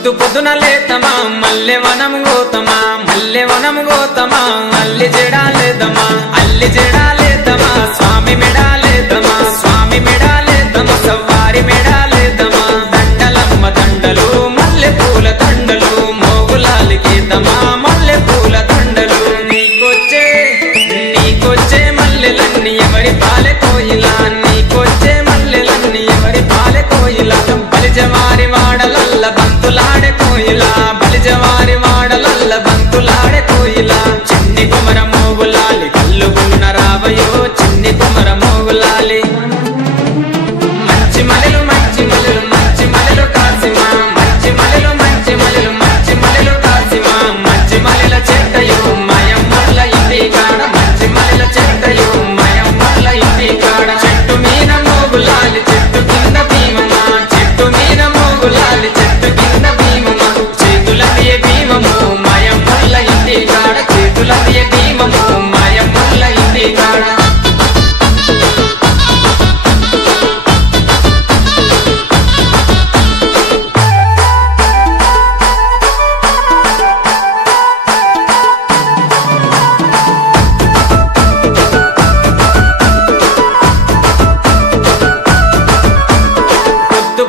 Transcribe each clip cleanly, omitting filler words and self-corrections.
పొద్దు పొద్దున లేతమా మల్లె వనం గోతమా మల్లె వనం గోతమా అల్లి జడాలేదమా అల్లి జడాలేదమా స్వామి మెడాలేదమా స్వామి మెడాలేదమా సవ్వారి మెడాలేదమా దండలమ్మ దండలు మల్లె పూల దండలు మోగులాలికేదమా మల్లె పూల దండలు నీకొచ్చే మల్లెలన్నీ ఎవరి పాలె కోయిలా నీకొచ్చే మల్లెలన్నీ ఎవరి పాలె కోయిలా బలిజవారి వాడలల్ల బంతులాడే కోయిలా బలిజవారి వాడలల్ల బంతులాడే కోయిలా చిన్ని కుమర మోగులాలి కల్లుగున్న రావయో చిన్ని కుమర మోగులాలి మంచి మలెలు మంచి మలెలు మంచి మలెలు కాసిమా మంచి మలెలు మంచి మలెలు మంచి మలెలు కాసిమా మంచి మలెల చెట్టయో మయమ్మల ఇంటి కాడ మంచి మలెల చెట్టయో మయమ్మల ఇంటి కాడ చెట్టు మీద మోగులాలి చెట్టు కింద భీమమా చెట్టు మీద మోగులాలి చెట్టు కింద భీమమా చేతులదియ భీమము మయమ్మల ఇంటి కాడ చేతులదియ భీమము మయమ్మల ఇంటి కాడ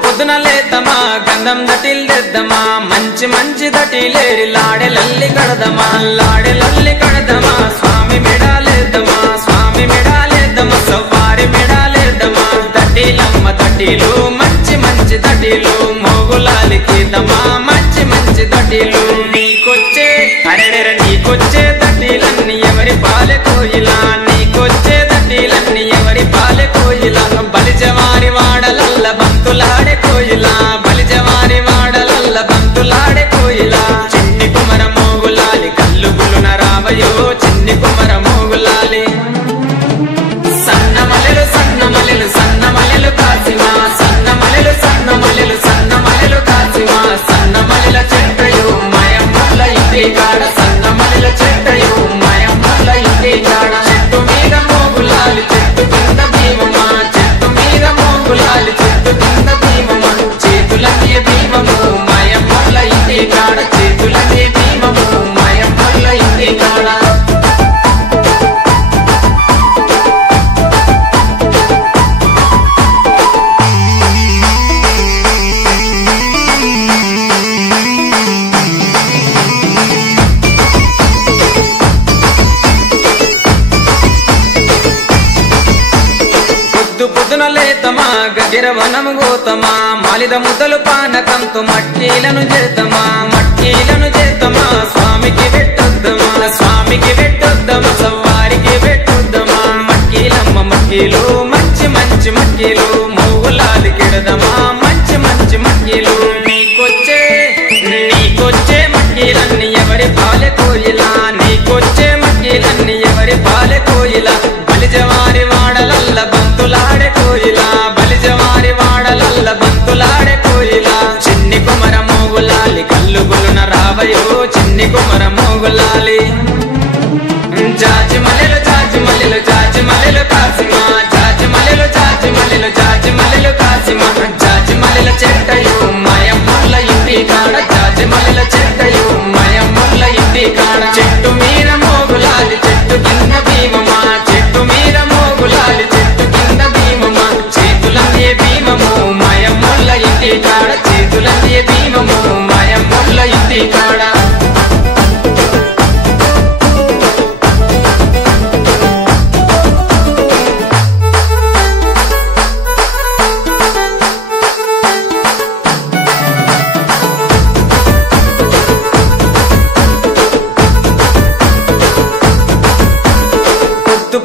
పొద్దున లేతమా గంధం దటిల్దెద్దమా మంచి మంచి దటిలేరి లాడెలల్లి కడదమా లాడెలల్లి కడదమా స్వామి మెడాలేద్దమా స్వామి మెడాలేద్దమా సవ్వారి మెడాలేద్దమా దటిలమ్మ దటిలు మంచి మంచి దటిలు మోగులాలికేదమా మంచి మంచి దటిలు నీకొచ్చే అరెడెర నీకొచ్చే దటిలన్నీ ఎవరి పాలె కోయిలా నీకొచ్చే దటిలన్నీ ఎవరి పాలె కోయిలా బలిజవారి వాడలల్ల బంతులాడే కోయిలా బలిజవారి వాడలల్ల బంతులాడే కోయిలా చిన్ని కుమర మోగులాలి కల్లుగులున రావయో చిన్ని కుమర మోగులాలి సన్న మలెలు సన్న మలెలు సన్న మలెలు కాసిమా సన్న మలెలు సన్న మలెలు సన్న మలెలు కాసిమా సన్న మలెల చెట్టయో మయమ్మల ఇంటి కాడ సన్న మలెల చెట్టయో మయమ్మల ఇంటి కాడ చెట్టు మీద మోగులాలి చెట్టు కింద భీమమా చెట్టు మీద మోగులాలి చెట్టు కింద భీమమా చేతులన్నీ భీమము మయమ్మల ఇంటి కాడ చేతులన్నీ భీమము మయమ్మల ఇంటి కాడ పొద్దున లేతమా గగిర వనము గోతమా మాలిద ముద్దలు పానకంతో మట్కీలను చేతమా మట్కీలను చేతమా స్వామికి పెట్టొద్దమా స్వామికి పెట్టొద్దమా సవ్వారికి పెట్టొద్దమా మట్కీలమ్మ మట్కీలు మంచి మంచి మట్కీలు మోగులాలి కెడదమా మంచి మంచి మట్కీలు నీకొచ్చే మట్కీలన్నీ ఎవరి పాలె కోయిలా నీకొచ్చే మట్కీలన్నీ ఎవరి పాలె కోయిలా బలిజవారి వాడలల్ల బంతులాడే కోయిలా బలిజవారి వాడలల్ల బంతులాడే కోయిలా చిన్ని కుమర మోగులాలి కల్లుగులున రావయో చిన్ని కుమర మోగులాలి జాజి మలెలు జాజి మలెలు జాజి మలెలు కాసిమా జాజి మలెలు జాజి మలెలు జాజి మలెలు కాసిమా జాజి మలెల చెట్టయో మయమ్మల ఇంటి కాడ జాజి మలెల చెట్టయో మయమ్మల ఇంటి కాడ చెట్టు మీద మోగులాలి చెట్టు కింద భీమమా చెట్టు మీద మోగులాలి చెట్టు కింద భీమమా చేతులన్నీ భీమము మయమ్మల ఇంటి కాడ చేతులన్నీ భీమము మయమ్మల ఇంటి కాడ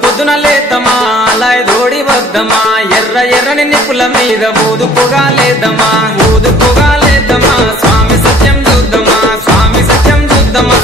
పొద్దున లేతమా అలాయ్ దోడి వద్దమా ఎర్ర ఎర్రని నిప్పుల మీద ఊదుపుగా లేదమా ఊదుపుగా లేదమా స్వామి సత్యం చూద్దామా స్వామి సత్యం చూద్దామా